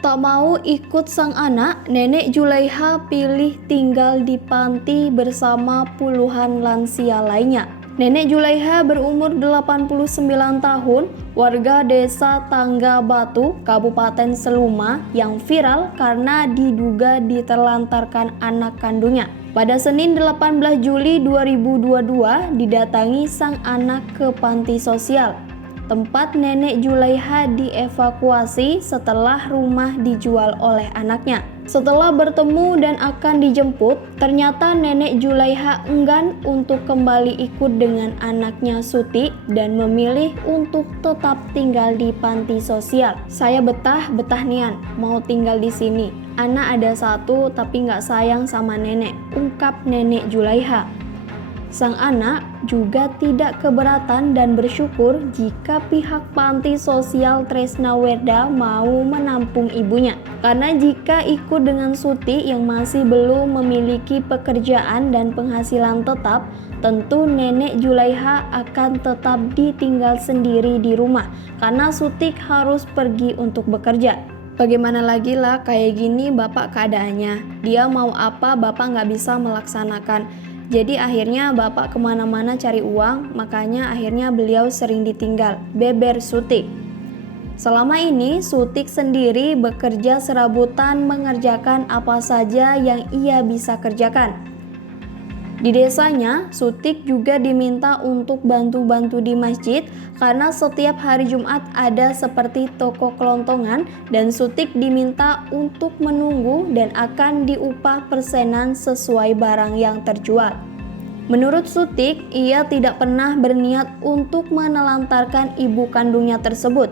Tak mau ikut sang anak, Nenek Julaiha pilih tinggal di panti bersama puluhan lansia lainnya. Nenek Julaiha berumur 89 tahun, warga desa Tangga Batu, Kabupaten Seluma yang viral karena diduga diterlantarkan anak kandungnya. Pada Senin 18 Juli 2022 didatangi sang anak ke panti sosial. Tempat Nenek Julaiha dievakuasi setelah rumah dijual oleh anaknya. Setelah bertemu dan akan dijemput, ternyata Nenek Julaiha enggan untuk kembali ikut dengan anaknya Suti dan memilih untuk tetap tinggal di panti sosial. Saya betah nian, mau tinggal di sini. Anak ada satu tapi nggak sayang sama nenek, ungkap Nenek Julaiha. Sang anak juga tidak keberatan dan bersyukur jika pihak panti sosial Tresnawerda mau menampung ibunya. Karena jika ikut dengan Suti yang masih belum memiliki pekerjaan dan penghasilan tetap, tentu Nenek Julaiha akan tetap ditinggal sendiri di rumah karena Sutik harus pergi untuk bekerja. Bagaimana lagi lah, kayak gini bapak keadaannya. Dia mau apa bapak nggak bisa melaksanakan. Jadi akhirnya bapak kemana-mana cari uang, makanya akhirnya beliau sering ditinggal, beber Sutik. Selama ini Sutik sendiri bekerja serabutan mengerjakan apa saja yang ia bisa kerjakan. Di desanya, Sutik juga diminta untuk bantu-bantu di masjid karena setiap hari Jumat ada seperti toko kelontongan dan Sutik diminta untuk menunggu dan akan diupah persenan sesuai barang yang terjual. Menurut Sutik, ia tidak pernah berniat untuk menelantarkan ibu kandungnya tersebut.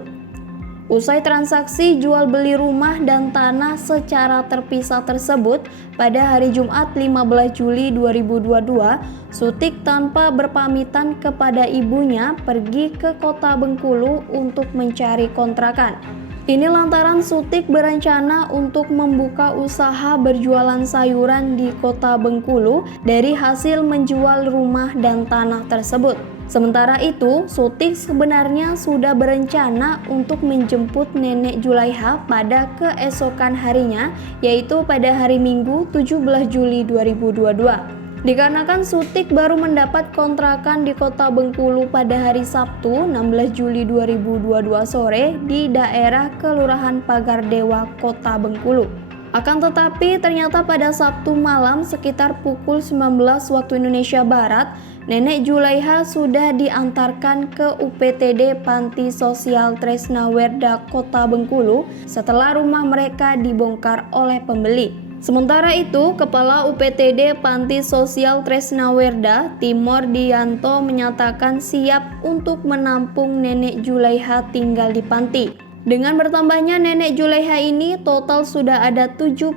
Usai transaksi jual beli rumah dan tanah secara terpisah tersebut, pada hari Jumat 15 Juli 2022, Sutik tanpa berpamitan kepada ibunya pergi ke kota Bengkulu untuk mencari kontrakan. Ini lantaran Sutik berencana untuk membuka usaha berjualan sayuran di kota Bengkulu dari hasil menjual rumah dan tanah tersebut. Sementara itu, Sutik sebenarnya sudah berencana untuk menjemput Nenek Julaiha pada keesokan harinya, yaitu pada hari Minggu 17 Juli 2022. Dikarenakan Sutik baru mendapat kontrakan di kota Bengkulu pada hari Sabtu 16 Juli 2022 sore di daerah Kelurahan Pagardewa, Kota Bengkulu. Akan tetapi ternyata pada Sabtu malam sekitar pukul 19 waktu Indonesia Barat, Nenek Julaiha sudah diantarkan ke UPTD Panti Sosial Tresnawerda Kota Bengkulu setelah rumah mereka dibongkar oleh pembeli. Sementara itu, Kepala UPTD Panti Sosial Tresnawerda, Timor Dianto menyatakan siap untuk menampung Nenek Julaiha tinggal di panti. Dengan bertambahnya Nenek Julaiha ini, total sudah ada 73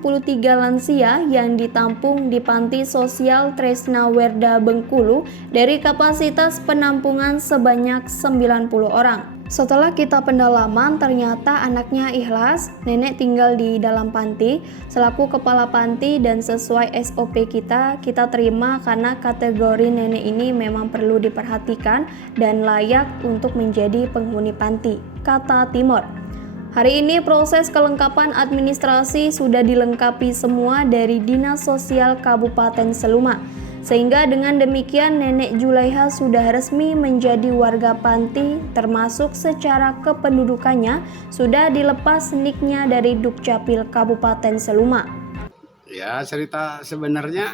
lansia yang ditampung di Panti Sosial Tresnawerda Bengkulu dari kapasitas penampungan sebanyak 90 orang. Setelah kita pendalaman, ternyata anaknya ikhlas, nenek tinggal di dalam panti. Selaku kepala panti dan sesuai SOP kita terima karena kategori nenek ini memang perlu diperhatikan dan layak untuk menjadi penghuni panti, kata Timor. Hari ini proses kelengkapan administrasi sudah dilengkapi semua dari Dinas Sosial Kabupaten Seluma. Sehingga dengan demikian Nenek Julaiha sudah resmi menjadi warga panti, termasuk secara kependudukannya sudah dilepas niknya dari Dukcapil Kabupaten Seluma. Ya, cerita sebenarnya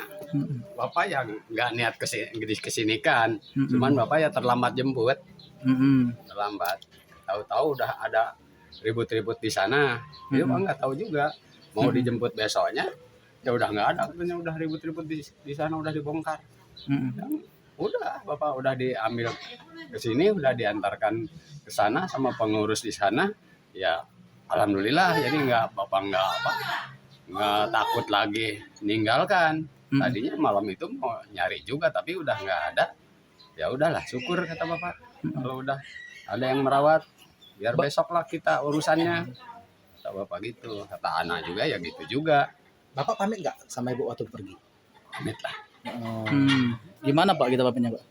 Bapak yang nggak niat kesini kan, cuman Bapak ya terlambat jemput, terlambat. Tahu-tahu udah ada ribut-ribut di sana, dia nggak tahu juga mau dijemput besoknya. Ya udah nggak ada, katanya udah ribut-ribut di sana, udah dibongkar. Ya, udah Bapak udah diambil ke sini, udah diantarkan ke sana sama pengurus di sana. Ya alhamdulillah, jadi Bapak nggak takut lagi meninggalkan. Tadinya malam itu mau nyari juga tapi udah nggak ada. Ya udahlah, syukur kata Bapak. Kalau udah ada yang merawat, biar besok lah kita urusannya. Kata Bapak gitu, kata anak juga ya gitu juga. Bapak pamit nggak sama ibu waktu pergi? Pamit lah. Gimana Pak kita pamitnya Pak?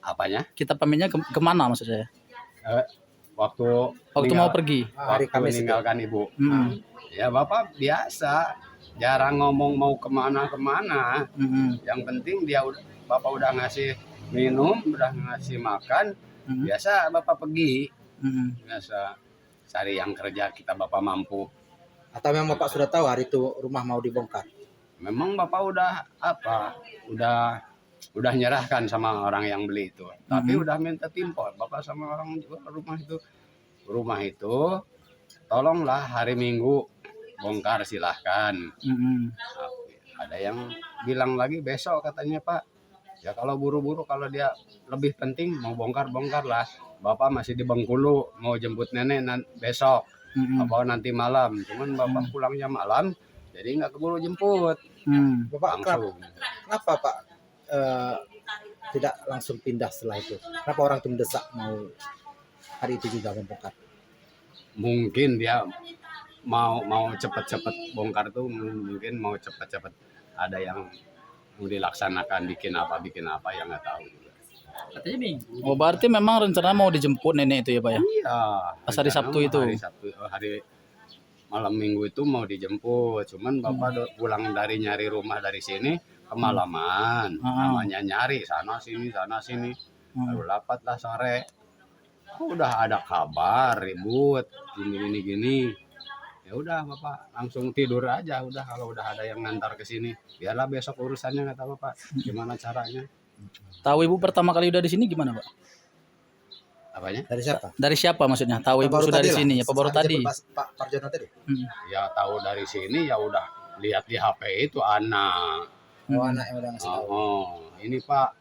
Apanya? Kita pamitnya kemana maksud saya? Waktu mau pergi. Waktu meninggalkan ibu. Ya bapak biasa, jarang ngomong mau kemana-kemana. Yang penting bapak udah ngasih minum, udah ngasih makan, biasa bapak pergi. Biasa cari yang kerja kita bapak mampu. Atau memang bapak sudah tahu hari itu rumah mau dibongkar? Memang bapak udah nyerahkan sama orang yang beli itu. Tapi udah minta timpol bapak sama orang jual rumah itu tolonglah hari Minggu bongkar silahkan. Ada yang bilang lagi besok katanya Pak. Ya kalau buru-buru, kalau dia lebih penting mau bongkar lah. Bapak masih di Bengkulu mau jemput nenek besok. Bapak nanti malam. Cuman bapak pulangnya malam, jadi nggak keburu jemput. Bapak Langsung. kenapa Pak tidak langsung pindah setelah itu? Kenapa orang itu mendesak mau hari itu juga membongkar? Mungkin dia mau cepet-cepet bongkar tuh, mungkin mau cepet-cepet ada yang mau dilaksanakan, bikin apa yang nggak tahu juga. Katanya Minggu. Oh, berarti memang rencana mau dijemput nenek itu ya, Pak ya? Iya. Pas hari Sabtu itu. Hari malam Minggu itu mau dijemput, cuman bapak pulang dari nyari rumah dari sini kemalaman. Namanya nyari sana sini. Lalu dapat lah sore. Udah ada kabar ribut gini. Ya udah bapak langsung tidur aja, udah kalau udah ada yang ngantar ke sini biarlah besok urusannya, kata bapak. Gimana caranya? Tahu ibu pertama kali udah di sini gimana, Pak? Apanya? Dari siapa? Dari siapa maksudnya? Tahu ibu Baru sudah di tadi lah. sini ya, Pak, baru tadi. Pak Parjono tadi. Ya tahu dari sini, ya udah lihat di HP itu anak. Oh, anak yang udah ngasih tahu. Oh, ini Pak